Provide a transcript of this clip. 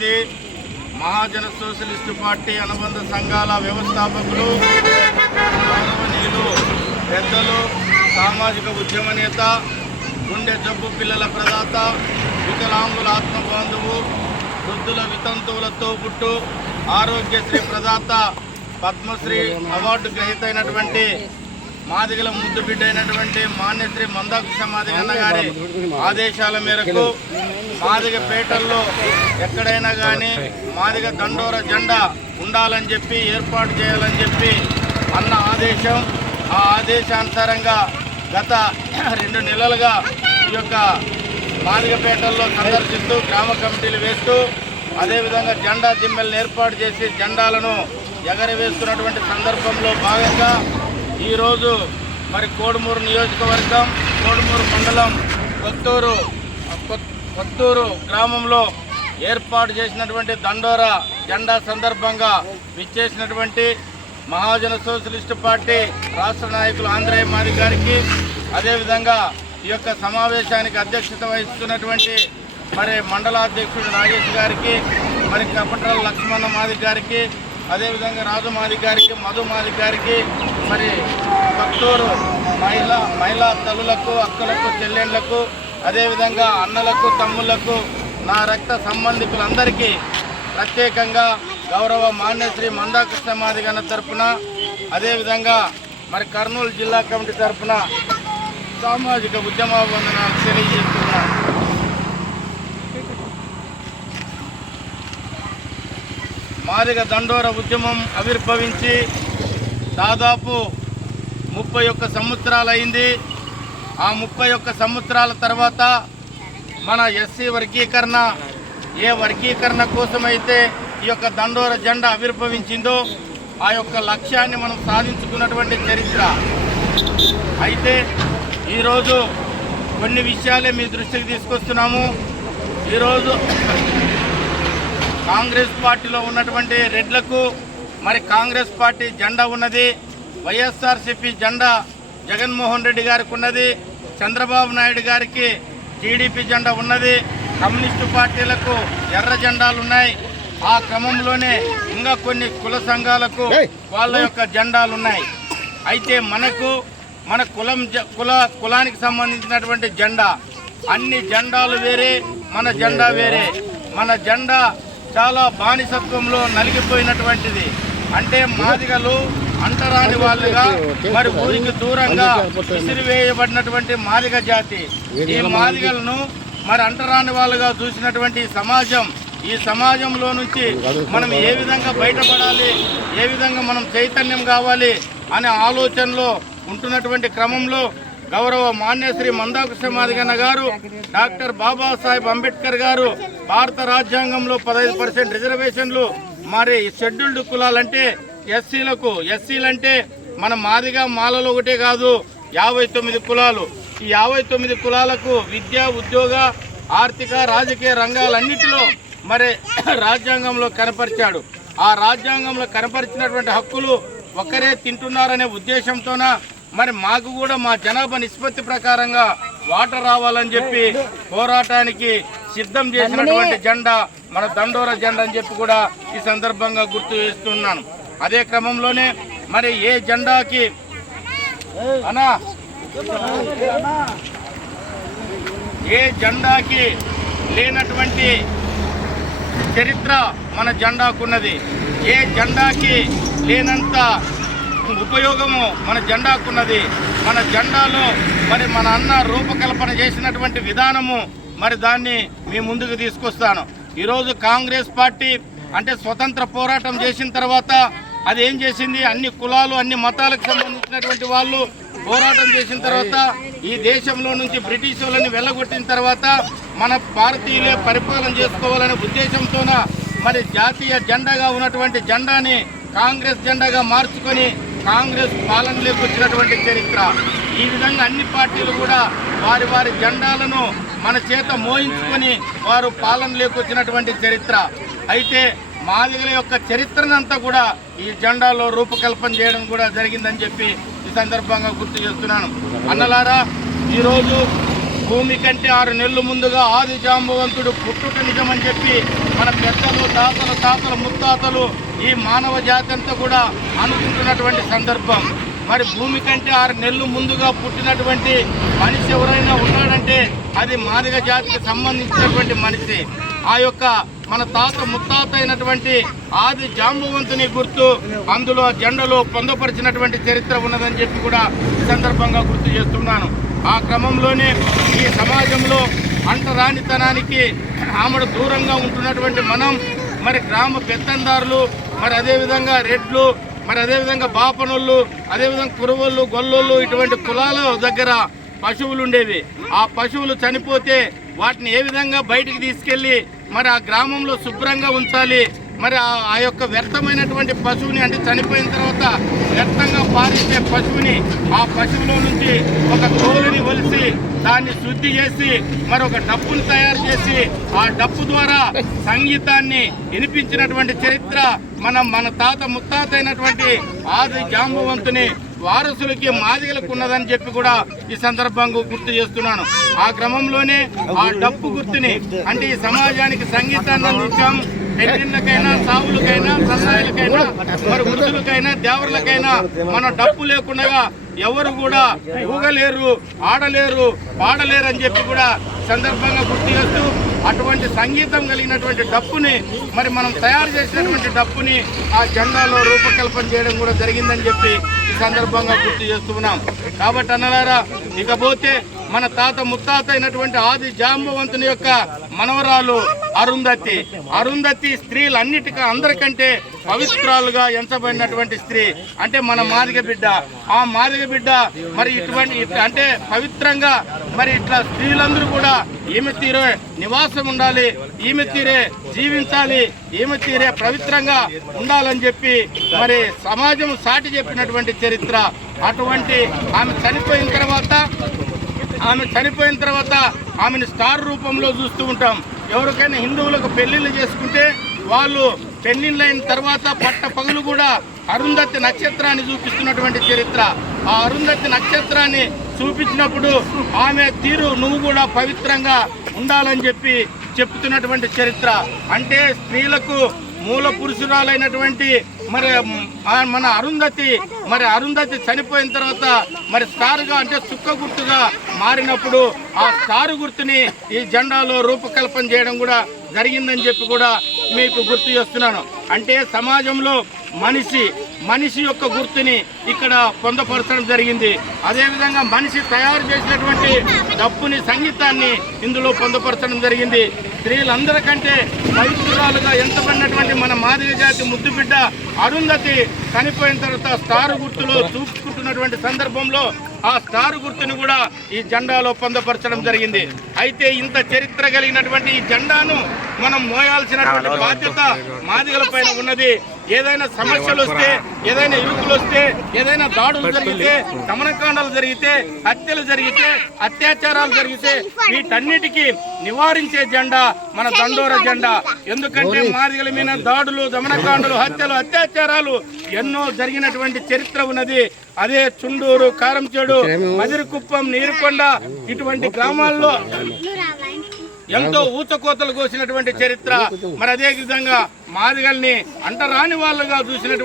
సమితి మహాజన socialist party అనుబంధ సంఘాల వ్యవస్థాపకులు పెద్దలు సామాజిక ఉద్యమ నేత గుండె జబ్బు పిల్లల ప్రదాత వికలాంగుల ఆత్మబంధువు వృద్ధుల వితంతువులతో పుట్టు ఆరోగ్యశ్రీ ప్రదాత పద్మశ్రీ అవార్డు గ్రహీత అయినటువంటి మాదిగల ముద్దు బిడ్డ అయినటువంటి మాన్యశ్రీ మందాకృష్ణ మాదిగన్న గారి ఆదేశాల మేరకు మాదిగ పేటల్లో ఎక్కడైనా కానీ మాదిగ దండోర జెండా ఉండాలని చెప్పి ఏర్పాటు చేయాలని చెప్పి అన్న ఆదేశం. ఆ ఆదేశానుసారంగా గత రెండు నెలలుగా ఈ యొక్క మాదిగపేటల్లో సందర్శిస్తూ గ్రామ కమిటీలు వేస్తూ అదేవిధంగా జెండా దిమ్మెలను ఏర్పాటు చేసి జెండాలను ఎగరవేస్తున్నటువంటి సందర్భంలో భాగంగా ఈరోజు మరి కోడుమూరు నియోజకవర్గం కోడుమూరు మండలం కొత్తూరు కొత్తూరు గ్రామంలో ఏర్పాటు చేసినటువంటి దండోరా జెండా సందర్భంగా విచ్చేసినటువంటి మహాజన సోషలిస్టు పార్టీ రాష్ట్ర నాయకులు ఆంధ్రయ్య మాది గారికి అదేవిధంగా ఈ యొక్క సమావేశానికి అధ్యక్షత వహిస్తున్నటువంటి మరి మండలాధ్యక్షుడు నాగేష్ గారికి మరి కపట్రాల లక్ష్మణ మాది గారికి అదేవిధంగా రాజమాలి గారికి మధుమాలి గారికి మరి భక్తూరు మహిళా మహిళా తల్లులకు అక్కలకు చెల్లెళ్ళకు అదేవిధంగా అన్నలకు తమ్ముళ్ళకు నా రక్త సంబంధికులందరికీ ప్రత్యేకంగా గౌరవ మాన్యశ్రీ మందాకృష్ణ మాదిగన్న తరపున అదేవిధంగా మరి కర్నూలు జిల్లా కమిటీ తరపున సామాజిక ఉద్యమ తెలియజేస్తున్నాను. మాదిగ దండోర ఉద్యమం ఆవిర్భవించి దాదాపు ముప్పై ఒక్క సంవత్సరాలైంది. ఆ ముప్పై ఒక్క సంవత్సరాల తర్వాత మన ఎస్సీ వర్గీకరణ ఏ వర్గీకరణ కోసమైతే ఈ యొక్క దండోర జెండా ఆవిర్భవించిందో ఆ యొక్క లక్ష్యాన్ని మనం సాధించుకున్నటువంటి చరిత్ర. అయితే ఈరోజు కొన్ని విషయాలే మీ దృష్టికి తీసుకొస్తున్నాము. ఈరోజు కాంగ్రెస్ పార్టీలో ఉన్నటువంటి రెడ్లకు మరి కాంగ్రెస్ పార్టీ జెండా ఉన్నది. వైఎస్ఆర్సిపి జెండా జగన్మోహన్ రెడ్డి గారికి ఉన్నది. చంద్రబాబు నాయుడు గారికి టీడీపీ జెండా ఉన్నది. కమ్యూనిస్టు పార్టీలకు ఎర్ర జెండాలు ఉన్నాయి. ఆ క్రమంలోనే ఇంకా కొన్ని కుల సంఘాలకు వాళ్ళ యొక్క జెండాలు ఉన్నాయి. అయితే మనకు మన కులం కుల కులానికి సంబంధించినటువంటి జెండా. అన్ని జెండాలు వేరే మన జెండా వేరే. మన జెండా చాలా బానిసత్వంలో నలిగిపోయినటువంటిది. అంటే మాదిగలు అంటరాని వాళ్ళుగా మరి ఊరికి దూరంగా విసిరివేయబడినటువంటి మాదిగ జాతి. ఈ మాదిగలను మరి అంటరాని వాళ్ళుగా చూసినటువంటి సమాజం ఈ సమాజంలో నుంచి మనం ఏ విధంగా బయటపడాలి ఏ విధంగా మనం చైతన్యం కావాలి అనే ఆలోచనలో ఉంటున్నటువంటి క్రమంలో గౌరవ మాన్యశ్రీ మందాకృష్ణ మాదిగన్న గారు డాక్టర్ బాబాసాహెబ్ అంబేద్కర్ గారు భారత రాజ్యాంగంలో పదహైదు పర్సెంట్ రిజర్వేషన్లు మరి షెడ్యూల్డ్ కులాలంటే ఎస్సీలకు ఎస్సీలంటే మన మాదిగా మాలలో ఒకటే కాదు యాభై తొమ్మిది కులాలు. ఈ యాభై తొమ్మిది కులాలకు విద్య ఉద్యోగ ఆర్థిక రాజకీయ రంగాలన్నింటిలో మరి రాజ్యాంగంలో కనపరిచాడు. ఆ రాజ్యాంగంలో కనపరిచినటువంటి హక్కులు ఒక్కరే తింటున్నారనే ఉద్దేశంతోన మరి మాకు కూడా మా జనాభా నిష్పత్తి ప్రకారంగా వాటర్ రావాలని చెప్పి పోరాటానికి సిద్ధం చేసినటువంటి జెండా మన దండోర జెండా అని చెప్పి కూడా ఈ సందర్భంగా గుర్తు చేస్తున్నాను. అదే క్రమంలోనే మరి ఏ జెండాకి అనా ఏ జెండాకి లేనటువంటి చరిత్ర మన జెండాకున్నది. ఏ జెండాకి లేనంత ఉపయోగము మన జెండాకున్నది. మన జెండాలో మరి మన అన్న రూపకల్పన చేసినటువంటి విధానము మరి దాన్ని మీ ముందుకు తీసుకొస్తాను. ఈరోజు కాంగ్రెస్ పార్టీ అంటే స్వతంత్ర పోరాటం చేసిన తర్వాత అది ఏం చేసింది? అన్ని కులాలు అన్ని మతాలకు సంబంధించినటువంటి వాళ్ళు పోరాటం చేసిన తర్వాత ఈ దేశంలో నుంచి బ్రిటిష్ వాళ్ళని వెళ్ళగొట్టిన తర్వాత మన భారతీయులే పరిపాలన చేసుకోవాలనే ఉద్దేశంతోన మరి జాతీయ జెండాగా ఉన్నటువంటి జెండాని కాంగ్రెస్ జెండాగా మార్చుకొని కాంగ్రెస్ పాలనలోకి వచ్చినటువంటి చరిత్ర. ఈ విధంగా అన్ని పార్టీలు కూడా వారి వారి జెండాలను మన చేత మోయించుకొని వారు పాలనలోకి వచ్చినటువంటి చరిత్ర. అయితే మాదిగల యొక్క చరిత్రనంతా కూడా ఈ జెండాలో రూపకల్పన చేయడం కూడా జరిగిందని చెప్పి ఈ సందర్భంగా గుర్తు చేస్తున్నాను. అన్నలారా ఈరోజు భూమి కంటే ఆరు నెలలు ముందుగా ఆది జాంబవంతుడు పుట్టుట నిజమని చెప్పి మన పెద్దలు తాతలు తాతలు ముత్తాతలు ఈ మానవ జాతి అంతా కూడా అనుకుంటున్నటువంటి సందర్భం. మరి భూమి కంటే ఆరు నెలలు ముందుగా పుట్టినటువంటి మనిషి ఎవరైనా ఉన్నాడంటే అది మాదిగ జాతికి సంబంధించినటువంటి మనిషి. ఆ యొక్క మన తాత ముత్తాత అయినటువంటి ఆది జాంబవంతుని గుర్తు అందులో జెండలో పొందపరిచినటువంటి చరిత్ర ఉన్నదని చెప్పి కూడా ఈ సందర్భంగా గుర్తు చేస్తున్నాను. ఆ క్రమంలోనే ఈ సమాజంలో అంటరానితనానికి ఆమెడు దూరంగా ఉంటున్నటువంటి మనం మరి గ్రామ పెత్తందారులు మరి అదేవిధంగా రెడ్లు మరి అదేవిధంగా బాపనోళ్ళు అదేవిధంగా కురవళ్ళు గొల్లోళ్ళు ఇటువంటి కులాల దగ్గర పశువులు ఉండేవి. ఆ పశువులు చనిపోతే వాటిని ఏ విధంగా బయటికి తీసుకెళ్ళి మరి ఆ గ్రామంలో శుభ్రంగా ఉంచాలి? మరి ఆ- ఆ యొక్క వ్యర్థమైనటువంటి పశువుని అంటే చనిపోయిన తర్వాత వ్యర్థంగా పారిస్తే పశువుని ఆ పశువులో నుంచి ఒక తోలుని వలిసి దాన్ని శుద్ధి చేసి మరి ఒక తయారు చేసి ఆ డప్పు ద్వారా సంగీతాన్ని వినిపించినటువంటి చరిత్ర మనం మన తాత ముత్తాత అయినటువంటి ఆది జాంబవంతుని వారసులకి మాదిగలకు ఉన్నదని చెప్పి కూడా ఈ సందర్భంగా గుర్తు చేస్తున్నాను. ఆ క్రమంలోనే ఆ డప్పు గుర్తుని అంటే ఈ సమాజానికి సంగీతాన్ని అందించాము పెళ్ళిళ్ళకైనా సాగులకైనా సన్నాయిలకైనా మరి వృద్ధులకైనా దేవరులకైనా మన డప్పు లేకుండా ఎవరు కూడా ఊగలేరు ఆడలేరు పాడలేరు అని చెప్పి కూడా సందర్భంగా గుర్తు చేస్తూ అటువంటి సంగీతం కలిగినటువంటి డప్పుని మరి మనం తయారు చేసినటువంటి డప్పుని ఆ జెండాలో రూపకల్పన చేయడం కూడా జరిగిందని చెప్పి ఈ సందర్భంగా గుర్తు చేస్తున్నాం కాబట్టి అన్నలారా ఇకపోతే మన తాత ముత్తాత అయినటువంటి ఆది జాంబవంతుని యొక్క మనవరాలు అరుంధతి. అరుంధతి స్త్రీలన్నిటికీ అందరికంటే పవిత్రాలుగా ఎంచబడినటువంటి స్త్రీ. అంటే మన మాదిగ బిడ్డ. ఆ మాదిగ బిడ్డ మరి ఇటువంటి ఇట్లా అంటే పవిత్రంగా మరి ఇట్లా స్త్రీలందరూ కూడా ఈమె తీరే నివాసం ఉండాలి ఈమె తీరే జీవించాలి ఈమె తీరే పవిత్రంగా ఉండాలని చెప్పి మరి సమాజం సాటి చెప్పినటువంటి చరిత్ర. అటువంటి ఆమె చనిపోయిన తర్వాత ఆమె చనిపోయిన తర్వాత ఆమెను స్టార్ రూపంలో చూస్తూ ఉంటాం. ఎవరికైనా హిందువులకు పెళ్ళిళ్ళు చేసుకుంటే వాళ్ళు పెళ్ళిళ్ళైన తర్వాత పట్ట పగులు కూడా అరుంధతి నక్షత్రాన్ని చూపిస్తున్నటువంటి చరిత్ర. ఆ అరుంధతి నక్షత్రాన్ని చూపించినప్పుడు ఆమె తీరు నువ్వు కూడా పవిత్రంగా ఉండాలని చెప్పి చెప్తున్నటువంటి చరిత్ర. అంటే స్త్రీలకు మూల పురుషురాలైనటువంటి మరి మన అరుంధతి మరి అరుంధతి చనిపోయిన తర్వాత మరి స్టార్గా అంటే చుక్క గుర్తుగా మారినప్పుడు ఆ స్టార్ గుర్తుని ఈ జెండాలో రూపకల్పన చేయడం కూడా జరిగిందని చెప్పి కూడా మీకు గుర్తు చేస్తున్నాను. అంటే సమాజంలో మనిషి మనిషి యొక్క గుర్తుని ఇక్కడ పొందపరచడం జరిగింది. అదేవిధంగా మనిషి తయారు చేసినటువంటి డప్పుని సంగీతాన్ని ఇందులో పొందపరచడం జరిగింది. స్త్రీలందరికంటే పవిత్రురాలుగా ఎంతబడినటువంటి మన మాదిగ జాతి ముద్దుబిడ్డ అరుంధతి చనిపోయిన తర్వాత స్టార్ గుర్తులో చూపుకుంటున్నటువంటి సందర్భంలో ఆ స్టార్ గుర్తుని కూడా ఈ జెండాలో పొందపరచడం జరిగింది. అయితే ఇంత చరిత్ర కలిగినటువంటి ఈ జెండాను మనం మోయాల్సినటువంటి బాధ్యత మాదిగల పైన ఉన్నది. ఏదైనా సమస్యలు వస్తే ఏదైనా ఇరుకులు వస్తే ఏదైనా దాడులు జరిగితే దమనకాండాలు జరిగితే హత్యలు జరిగితే అత్యాచారాలు జరిగితే వీటన్నిటికీ నివారించే జెండా మన దండోర జెండా. ఎందుకంటే మాదిగల మీద దాడులు దమనకాండలు హత్యలు అత్యాచారాలు ఎన్నో జరిగినటువంటి చరిత్ర ఉన్నది. అదే చుండూరు కారంచేడు మదిరికుప్పం నీరుకొండ ఇటువంటి గ్రామాల్లో ఎంతో ఊచకోతలు కోసినటువంటి చరిత్ర. మరి అదే విధంగా మాదిగల్ని అంటరాని వాళ్ళుగా చూసినటువంటి